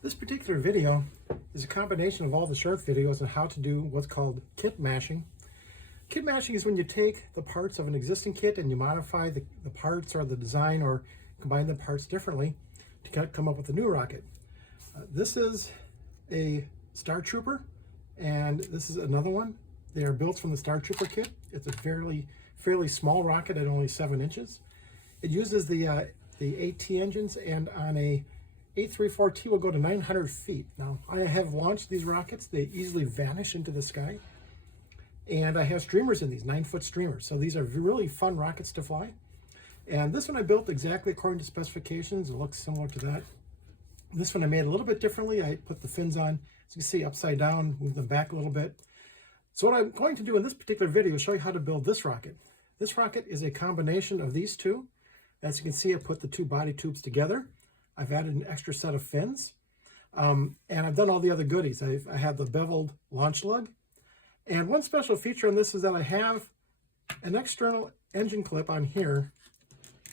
This particular video is a combination of all the short videos on how to do what's called kit mashing. Kit mashing is when you take the parts of an existing kit and you modify the parts or the design or combine the parts differently to come up with a new rocket. This is a StarTrooper and this is another one. They are built from the StarTrooper kit. It's a fairly small rocket at only 7 inches. It uses the AT engines, and on a 834T will go to 900 feet. Now, I have launched these rockets. They easily vanish into the sky. And I have streamers in these, 9-foot streamers. So these are really fun rockets to fly. And this one I built exactly according to specifications. It looks similar to that. This one I made a little bit differently. I put the fins on, as you can see, upside down, move them back a little bit. So what I'm going to do in this particular video is show you how to build this rocket. This rocket is a combination of these two. As you can see, I put the two body tubes together. I've added an extra set of fins, and I've done all the other goodies. I have the beveled launch lug, and one special feature on this is that I have an external engine clip on here,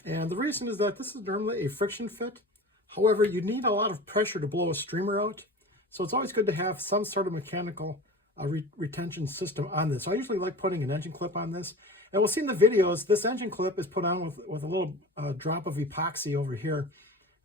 and the reason is that this is normally a friction fit. However, you need a lot of pressure to blow a streamer out, so it's always good to have some sort of mechanical retention system on this. So I usually like putting an engine clip on this, and we'll see in the videos, this engine clip is put on with a little drop of epoxy over here.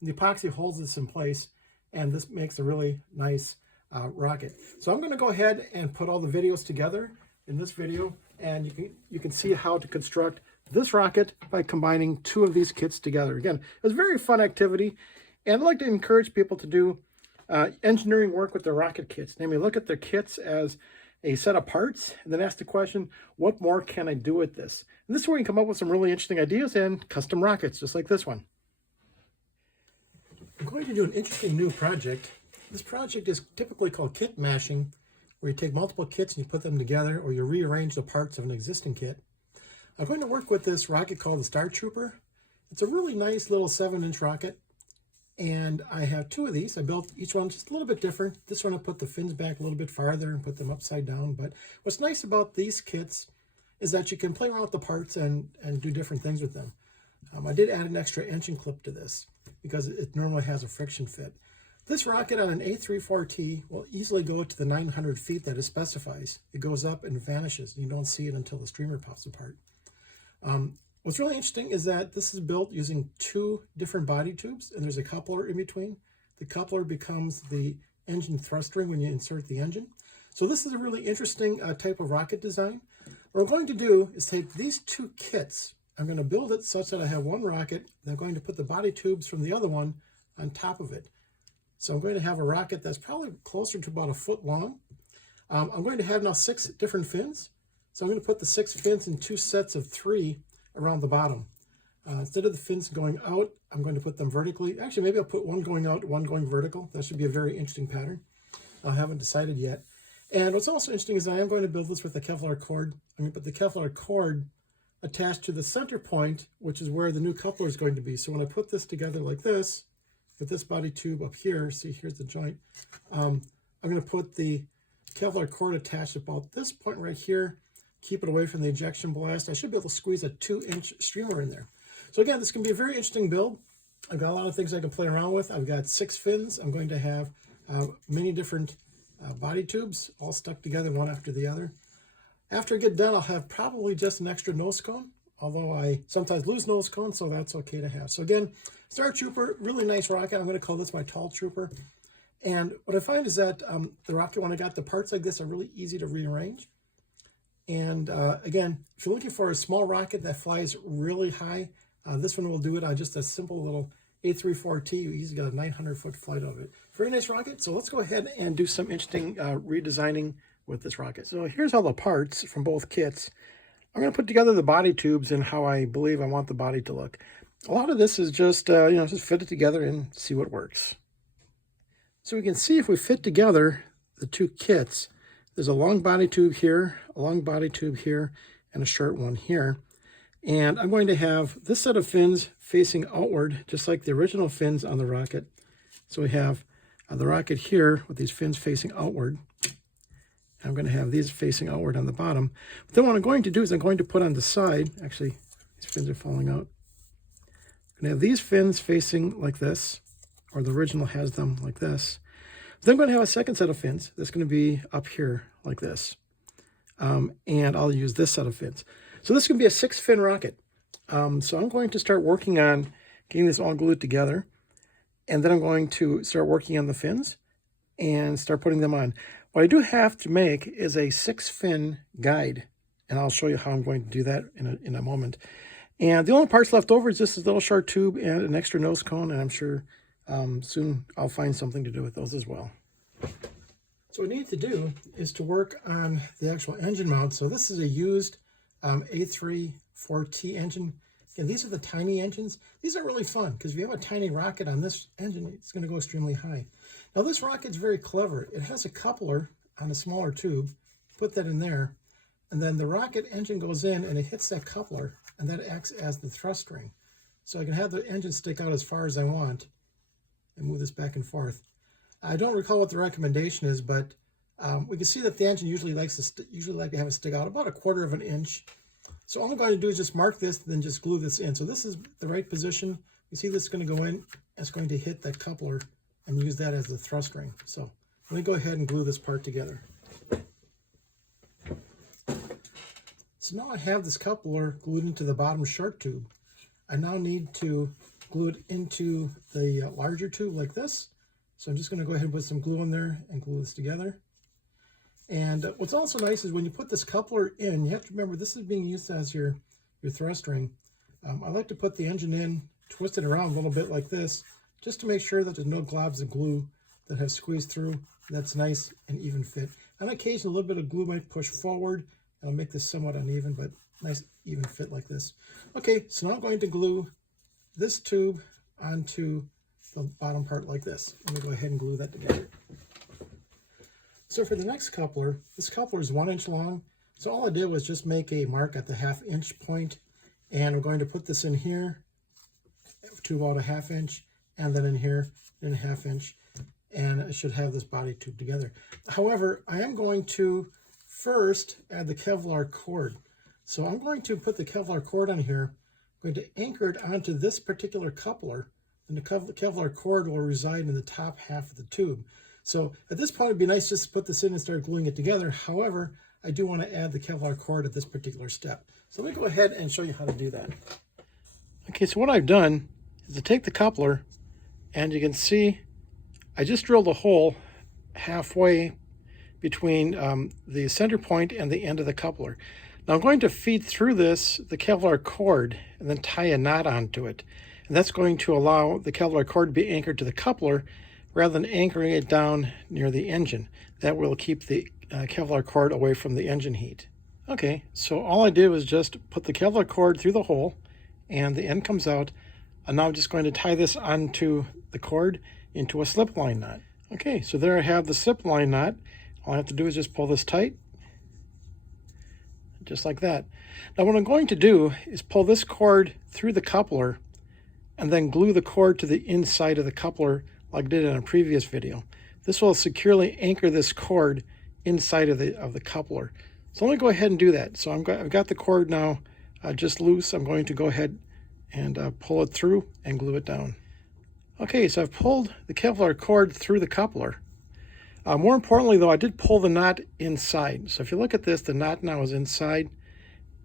The epoxy holds this in place, and this makes a really nice rocket. So I'm going to go ahead and put all the videos together in this video, and you can see how to construct this rocket by combining two of these kits together. Again, it's a very fun activity, and I'd like to encourage people to do engineering work with their rocket kits. Namely, look at their kits as a set of parts, and then ask the question, what more can I do with this? And this is where you can come up with some really interesting ideas and custom rockets, just like this one. I'm going to do an interesting new project. This project is typically called kit mashing, where you take multiple kits and you put them together, or you rearrange the parts of an existing kit. I'm going to work with this rocket called the StarTrooper. It's a really nice little 7-inch rocket, and I have two of these. I built each one just a little bit different. This one I put the fins back a little bit farther and put them upside down. But what's nice about these kits is that you can play around with the parts and do different things with them. I did add an extra engine clip to this because it normally has a friction fit. This rocket on an A34T will easily go to the 900 feet that it specifies. It goes up and vanishes. You don't see it until the streamer pops apart. What's really interesting is that this is built using two different body tubes, and there's a coupler in between. The coupler becomes the engine thrust ring when you insert the engine. So this is a really interesting type of rocket design. What I'm going to do is take these two kits. I'm going to build it such that I have one rocket, and I'm going to put the body tubes from the other one on top of it. So I'm going to have a rocket that's probably closer to about 1 foot long. I'm going to have now 6 different fins. So I'm going to put the 6 fins in 2 sets of 3 around the bottom. Instead of the fins going out, I'm going to put them vertically. Actually, maybe I'll put one going out, one going vertical. That should be a very interesting pattern. I haven't decided yet. And what's also interesting is I am going to build this with a Kevlar cord. I'm going to put the Kevlar cord attached to the center point, which is where the new coupler is going to be. So when I put this together like this, with this body tube up here, see, here's the joint. I'm going to put the Kevlar cord attached about this point right here, keep it away from the ejection blast. I should be able to squeeze a 2-inch streamer in there. So again, this can be a very interesting build. I've got a lot of things I can play around with. I've got 6 fins. I'm going to have many different body tubes all stuck together one after the other. After I get done, I'll have probably just an extra nose cone, although I sometimes lose nose cones, so that's okay to have. So again, StarTrooper, really nice rocket. I'm going to call this my tall trooper. And what I find is that the rocket, when I got the parts like this, are really easy to rearrange. And again, if you're looking for a small rocket that flies really high, this one will do it on just a simple little A34T. You easily got a 900-foot flight of it. Very nice rocket. So let's go ahead and do some interesting redesigning with this rocket. So here's all the parts from both kits. I'm going to put together the body tubes and how I believe I want the body to look. A lot of this is just, just fit it together and see what works. So we can see if we fit together the two kits, there's a long body tube here, a long body tube here, and a short one here. And I'm going to have this set of fins facing outward, just like the original fins on the rocket. So we have the rocket here with these fins facing outward. I'm going to have these facing outward on the bottom. But then what I'm going to do is I'm going to put on the side, actually, these fins are falling out. I'm going to have these fins facing like this, or the original has them like this. Then I'm going to have a second set of fins that's going to be up here like this. And I'll use this set of fins. So this is going to be a 6-fin rocket. So I'm going to start working on getting this all glued together. And then I'm going to start working on the fins and start putting them on. What I do have to make is a 6-fin guide. And I'll show you how I'm going to do that in a moment. And the only parts left over is just this little short tube and an extra nose cone. And I'm sure soon I'll find something to do with those as well. So what we need to do is to work on the actual engine mount. So this is a used A3 4T engine. And these are the tiny engines. These are really fun because if you have a tiny rocket on this engine, it's going to go extremely high. Now this rocket's very clever. It has a coupler on a smaller tube. Put that in there. And then the rocket engine goes in and it hits that coupler, and that acts as the thrust ring. So I can have the engine stick out as far as I want and move this back and forth. I don't recall what the recommendation is, but we can see that the engine usually likes to have it stick out about 1/4 of an inch. So all I'm going to do is just mark this, then just glue this in. So this is the right position. You see this is going to go in. It's going to hit that coupler and use that as the thrust ring. So let me go ahead and glue this part together. So now I have this coupler glued into the bottom short tube. I now need to glue it into the larger tube like this. So I'm just going to go ahead and put some glue in there and glue this together. And what's also nice is when you put this coupler in, you have to remember this is being used as your thrust ring. I like to put the engine in, twist it around a little bit like this, just to make sure that there's no globs of glue that have squeezed through. That's nice and even fit. On occasion, a little bit of glue might push forward. It'll make this somewhat uneven, but nice even fit like this. Okay, so now I'm going to glue this tube onto the bottom part like this. Let me go ahead and glue that together. So for the next coupler, this coupler is 1 inch long. So all I did was just make a mark at the 1/2 inch point, and we're going to put this in here to about a 1/2 inch, and then in here in a 1/2 inch, and I should have this body tube together. However, I am going to first add the Kevlar cord. So I'm going to put the Kevlar cord on here. I'm going to anchor it onto this particular coupler, and the Kevlar cord will reside in the top half of the tube. So at this point, it'd be nice just to put this in and start gluing it together. However, I do want to add the Kevlar cord at this particular step. So let me go ahead and show you how to do that. Okay, so what I've done is to take the coupler, and you can see I just drilled a hole halfway between the center point and the end of the coupler. Now I'm going to feed through this the Kevlar cord and then tie a knot onto it. And that's going to allow the Kevlar cord to be anchored to the coupler rather than anchoring it down near the engine. That will keep the Kevlar cord away from the engine heat. Okay, so all I did was just put the Kevlar cord through the hole and the end comes out. And now I'm just going to tie this onto the cord into a slip line knot. Okay, so there I have the slip line knot. All I have to do is just pull this tight, just like that. Now what I'm going to do is pull this cord through the coupler and then glue the cord to the inside of the coupler like I did in a previous video. This will securely anchor this cord inside of the coupler. So let me go ahead and do that. So I've got the cord now just loose. I'm going to go ahead and pull it through and glue it down. Okay, so I've pulled the Kevlar cord through the coupler. More importantly though, I did pull the knot inside. So if you look at this, the knot now is inside.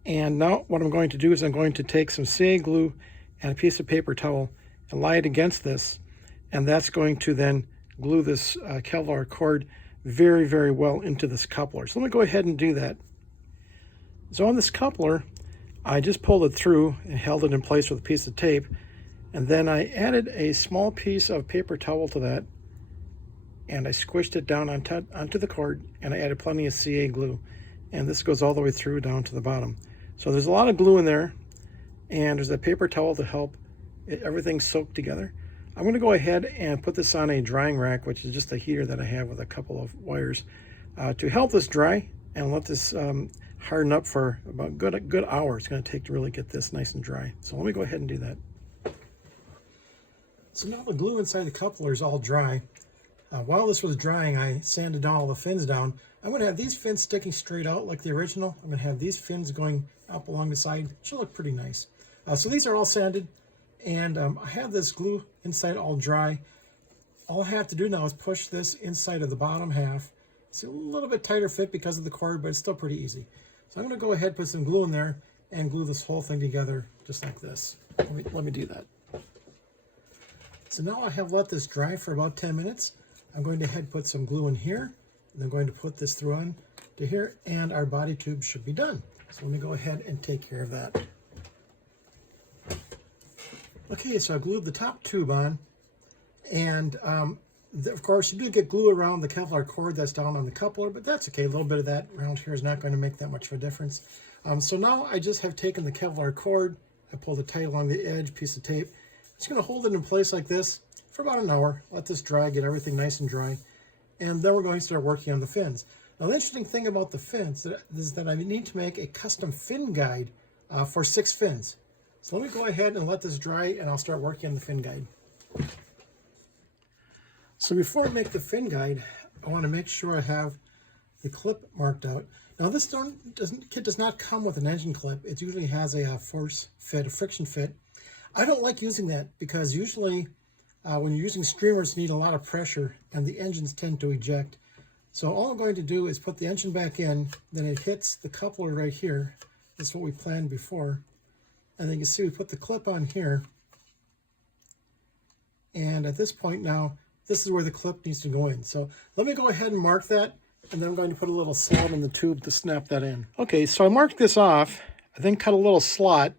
And now what I'm going to do is I'm going to take some CA glue and a piece of paper towel and lie it against this. And that's going to then glue this Kevlar cord very, very well into this coupler. So let me go ahead and do that. So on this coupler, I just pulled it through and held it in place with a piece of tape. And then I added a small piece of paper towel to that. And I squished it down onto the cord, and I added plenty of CA glue. And this goes all the way through down to the bottom. So there's a lot of glue in there, and there's a paper towel to help everything soak together. I'm going to go ahead and put this on a drying rack, which is just a heater that I have with a couple of wires, to help this dry and let this harden up for about a good hour. It's going to take to really get this nice and dry. So let me go ahead and do that. So now the glue inside the coupler is all dry. While this was drying, I sanded down all the fins down. I'm going to have these fins sticking straight out like the original. I'm going to have these fins going up along the side. Should look pretty nice. So these are all sanded, and I have this glue inside all dry. All I have to do now is push this inside of the bottom half. It's a little bit tighter fit because of the cord, but it's still pretty easy. So I'm going to go ahead and put some glue in there and glue this whole thing together just like this. Let me do that. So now I have let this dry for about 10 minutes. I'm going to head put some glue in here, and I'm going to put this through on to here, and our body tube should be done. So let me go ahead and take care of that. Okay, so I glued the top tube on, and of course you do get glue around the Kevlar cord that's down on the coupler, but that's okay. A little bit of that around here is not going to make that much of a difference. So now I just have taken the Kevlar cord, I pulled it tight along the edge, piece of tape. Just going to hold it in place like this for about an hour, let this dry, get everything nice and dry, and then we're going to start working on the fins. Now the interesting thing about the fins is that I need to make a custom fin guide for 6 fins. So let me go ahead and let this dry, and I'll start working on the fin guide. So before I make the fin guide, I want to make sure I have the clip marked out. Now this kit does not come with an engine clip. It usually has a force fit, a friction fit. I don't like using that because usually when you're using streamers, you need a lot of pressure and the engines tend to eject. So all I'm going to do is put the engine back in, then it hits the coupler right here. This is what we planned before. And then you can see we put the clip on here. And at this point now, this is where the clip needs to go in. So let me go ahead and mark that, and then I'm going to put a little slot in the tube to snap that in. Okay, so I marked this off. I then cut a little slot,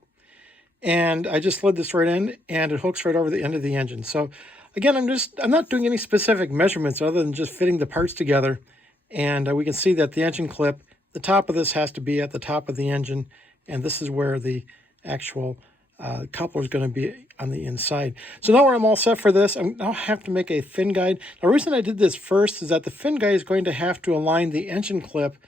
and I just slid this right in, and it hooks right over the end of the engine. So again, I'm not doing any specific measurements other than just fitting the parts together. And we can see that the engine clip, the top of this has to be at the top of the engine, and this is where the actual coupler is going to be on the inside. So now I'm all set for this. I now have to make a fin guide. The reason I did this first is that the fin guide is going to have to align the engine clip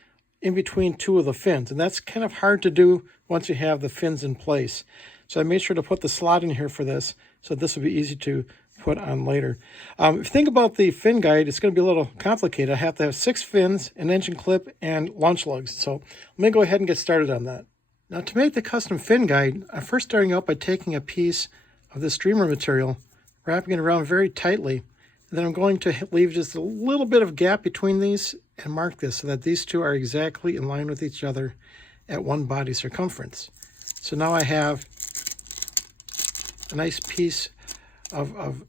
in between 2 of the fins, and that's kind of hard to do once you have the fins in place. So I made sure to put the slot in here for this, so this will be easy to put on later. If you think about the fin guide, it's going to be a little complicated. I have to have 6 fins, an engine clip, and launch lugs. So let me go ahead and get started on that. Now to make the custom fin guide, I'm first starting out by taking a piece of the streamer material, wrapping it around very tightly, and then I'm going to leave just a little bit of gap between these and mark this so that these 2 are exactly in line with each other at one body circumference. So now I have a nice piece of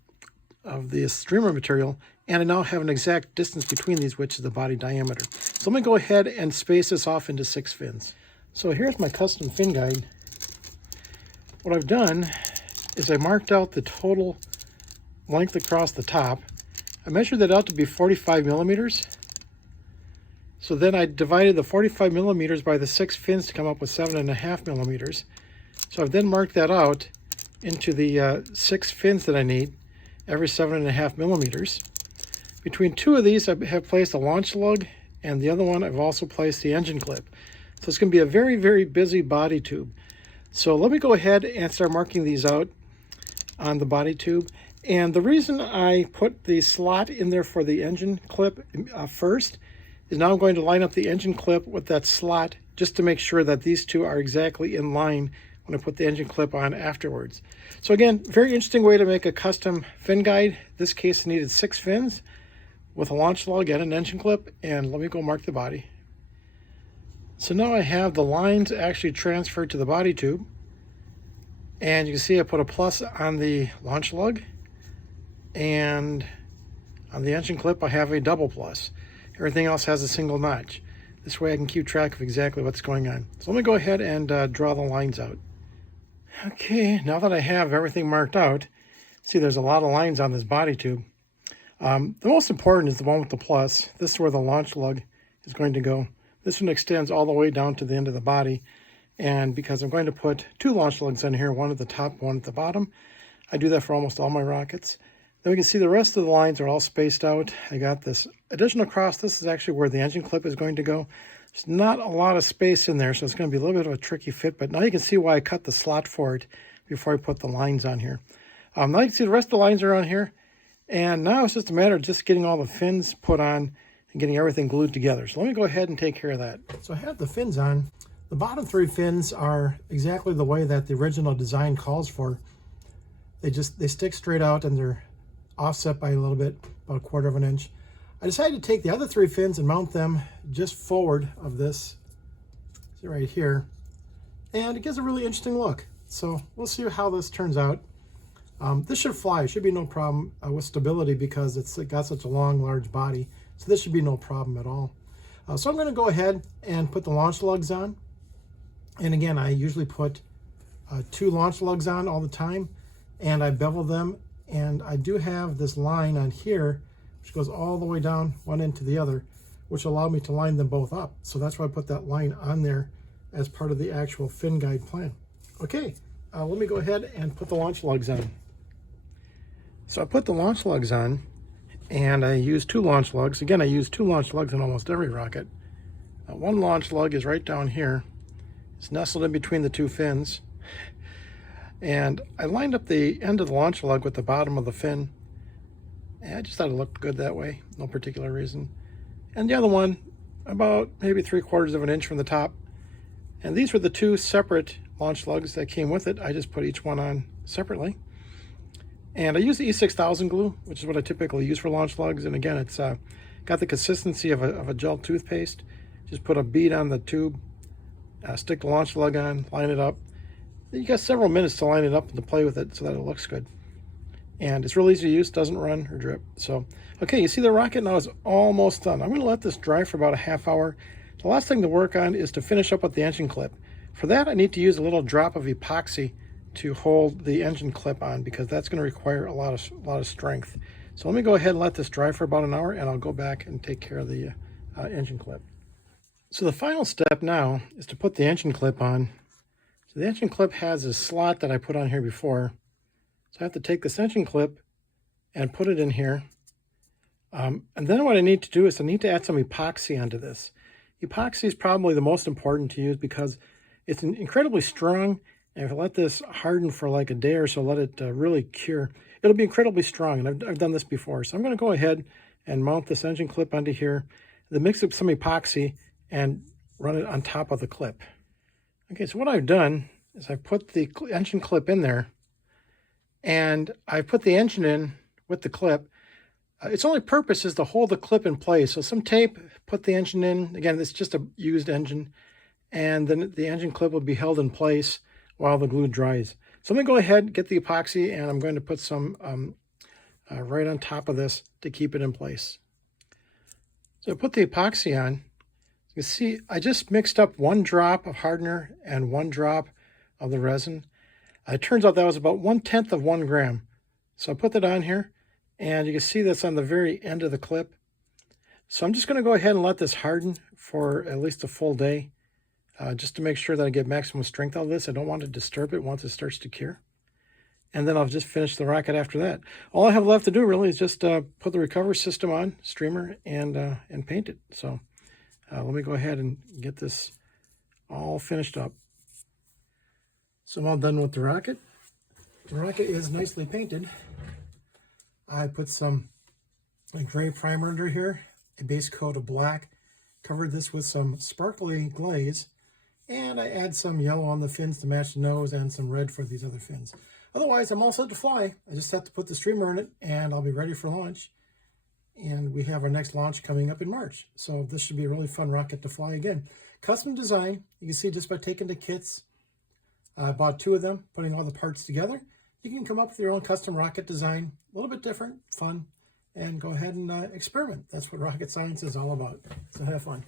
the streamer material, and I now have an exact distance between these, which is the body diameter. So let me go ahead and space this off into 6 fins. So here's my custom fin guide. What I've done is I marked out the total length across the top. I measured that out to be 45 millimeters. So then I divided the 45 millimeters by the 6 fins to come up with 7.5 millimeters. So I've then marked that out into the 6 fins that I need, every 7.5 millimeters. Between 2 of these, I have placed a launch lug, and the other one I've also placed the engine clip. So it's going to be a very, very busy body tube. So let me go ahead and start marking these out on the body tube. And the reason I put the slot in there for the engine clip first is now I'm going to line up the engine clip with that slot just to make sure that these 2 are exactly in line when I put the engine clip on afterwards. So again, very interesting way to make a custom fin guide. This case I needed 6 fins with a launch lug and an engine clip, and let me go mark the body. So now I have the lines actually transferred to the body tube, and you can see I put a plus on the launch lug, and on the engine clip I have a double plus. Everything else has a single notch. This way I can keep track of exactly what's going on. So let me go ahead and draw the lines out. Okay, now that I have everything marked out, see there's a lot of lines on this body tube. The most important is the one with the plus. This is where the launch lug is going to go. This one extends all the way down to the end of the body, and because I'm going to put 2 launch lugs on here, one at the top, one at the bottom, I do that for almost all my rockets. Then we can see the rest of the lines are all spaced out. I got this additional cross. This is actually where the engine clip is going to go. There's not a lot of space in there, so it's going to be a little bit of a tricky fit, but now you can see why I cut the slot for it before I put the lines on here. Now you can see the rest of the lines are on here, and now it's just a matter of just getting all the fins put on and getting everything glued together. So let me go ahead and take care of that. So I have the fins on. The bottom 3 fins are exactly the way that the original design calls for. They stick straight out, and they're offset by a little bit, about 1/4 of an inch. I decided to take the other 3 fins and mount them just forward of this, see right here, and it gives a really interesting look. So we'll see how this turns out. This should fly. It should be no problem with stability because it's got such a long, large body. So this should be no problem at all. So I'm going to go ahead and put the launch lugs on. And again, I usually put 2 launch lugs on all the time, and I bevel them. And I do have this line on here, which goes all the way down one end to the other, which allowed me to line them both up. So that's why I put that line on there as part of the actual fin guide plan. Okay, let me go ahead and put the launch lugs on. So I put the launch lugs on, and I use 2 launch lugs. Again, I use 2 launch lugs in almost every rocket. One launch lug is right down here. It's nestled in between the 2 fins. And I lined up the end of the launch lug with the bottom of the fin. And I just thought it looked good that way, no particular reason. And the other one, about maybe 3/4 of an inch from the top. And these were the 2 separate launch lugs that came with it. I just put each one on separately. And I use the E6000 glue, which is what I typically use for launch lugs. And again, it's got the consistency of a gel toothpaste. Just put a bead on the tube, stick the launch lug on, line it up. You got several minutes to line it up and to play with it so that it looks good. And it's real easy to use, doesn't run or drip. So, okay, you see the rocket now is almost done. I'm going to let this dry for about a ½ hour. The last thing to work on is to finish up with the engine clip. For that, I need to use a little drop of epoxy to hold the engine clip on because that's going to require a lot of strength. So let me go ahead and let this dry for about an hour, and I'll go back and take care of the engine clip. So the final step now is to put the engine clip on. So the engine clip has a slot that I put on here before. So I have to take this engine clip and put it in here. And then what I need to do is I need to add some epoxy onto this. Epoxy is probably the most important to use because it's incredibly strong. And if I let this harden for like a day or so, let it really cure, it'll be incredibly strong. And I've done this before. So I'm going to go ahead and mount this engine clip onto here, then mix up some epoxy and run it on top of the clip. Okay, so what I've done is I've put the engine clip in there, and I put the engine in with the clip. Its only purpose is to hold the clip in place. So some tape, put the engine in. Again, it's just a used engine, and then the engine clip will be held in place while the glue dries. So I'm going to go ahead and get the epoxy, and I'm going to put some right on top of this to keep it in place. So I put the epoxy on. You see, I just mixed up 1 drop of hardener and 1 drop of the resin. It turns out that was about 1/10 of 1 gram. So I put that on here, and you can see that's on the very end of the clip. So I'm just going to go ahead and let this harden for at least a full day, just to make sure that I get maximum strength out of this. I don't want to disturb it once it starts to cure. And then I'll just finish the rocket after that. All I have left to do really is just put the recovery system on, streamer, and paint it. So let me go ahead and get this all finished up. So I'm all done with the rocket. The rocket is nicely painted. I put some gray primer under here, a base coat of black, covered this with some sparkly glaze, and I add some yellow on the fins to match the nose and some red for these other fins. Otherwise, I'm all set to fly. I just have to put the streamer in it, and I'll be ready for launch. And we have our next launch coming up in March. So this should be a really fun rocket to fly again. Custom design, you can see just by taking the kits. I bought 2 of them, putting all the parts together. You can come up with your own custom rocket design, a little bit different, fun, and go ahead and experiment. That's what rocket science is all about. So have fun.